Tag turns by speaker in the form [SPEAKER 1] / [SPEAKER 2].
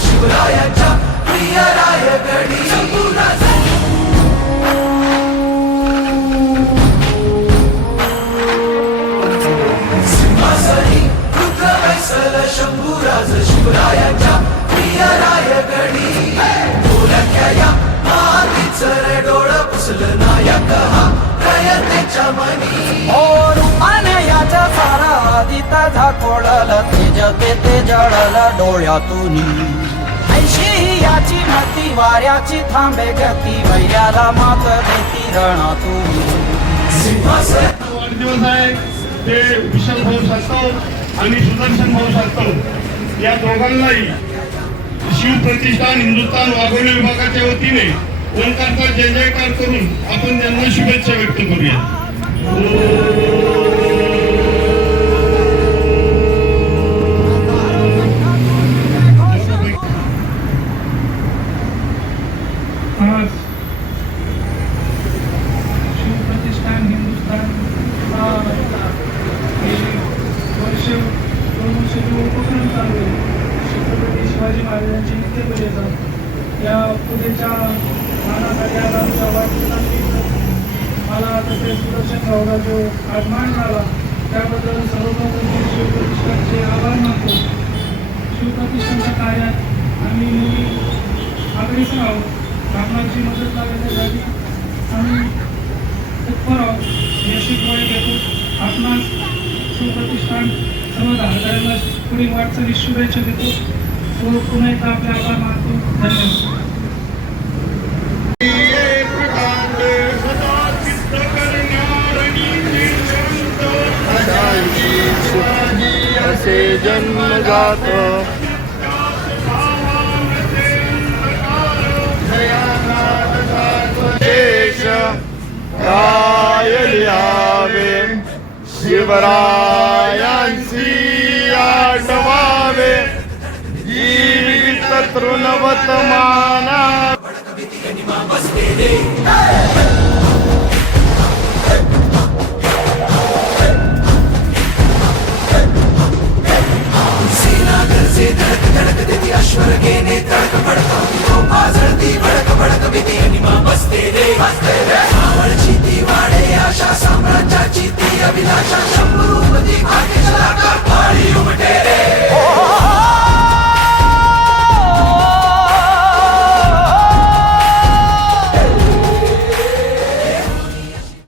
[SPEAKER 1] शिवरायाच्या प्रियराय गडी शंभूराज शिवरायाच्या प्रिय रायगडी बोलक्या या मातीच रे डोळ पुसलं नायक हा रयतेच्या मनी ओ रूपाने याच्या सारा आदिता झाकोळल तेज ते ते जळल डोळ्यातून. ऐशी याची मती वाऱ्याची थांबे गती वैऱ्याला मात देती रणातून. सिंहासन.
[SPEAKER 2] वाढदिवस आहे. ते विशाल भाऊ सास्तव आणि सुदर्शन भाऊ सातव या दोघांनाही शिवप्रतिष्ठान हिंदुस्थान वाघोली विभागाच्या वतीने ओंकारचा जय जयकार करून आपण त्यांना शुभेच्छा व्यक्त करूया.
[SPEAKER 3] वर्ष दोन उपक्रम चालू आहे छत्रपती शिवाजी महाराजांची नित्यपूजेचा या पूजेच्या मानासाठी आज आमच्या मला तसेच सुदर्शन भाऊला जो त्याबद्दल सर्वप्रथम शिवप्रतिष्ठानचे आभार मानतो शिवप्रतिष्ठानच्या कार्यात आम्ही मुली आहोत मदत लागण्यासाठी आम्ही तत्पर आहोत घेतो आपणास सुप्रतिष्ठान सर्व धारकाऱ्यांना पुढील वाटचाली शुभेच्छा देतो तो पुन्हा एकदा आपले आभार मानतो धन्यवाद
[SPEAKER 2] असे जन्मजात देश तृणवतमाना. सेना गरजे धडक देती अश्वर घेणे तडक भडक तो भडक भडक भीती अनिमा बसते रे आशा साम्राज्याची ती अभिलाषा शंभर रूपती खाते उमटे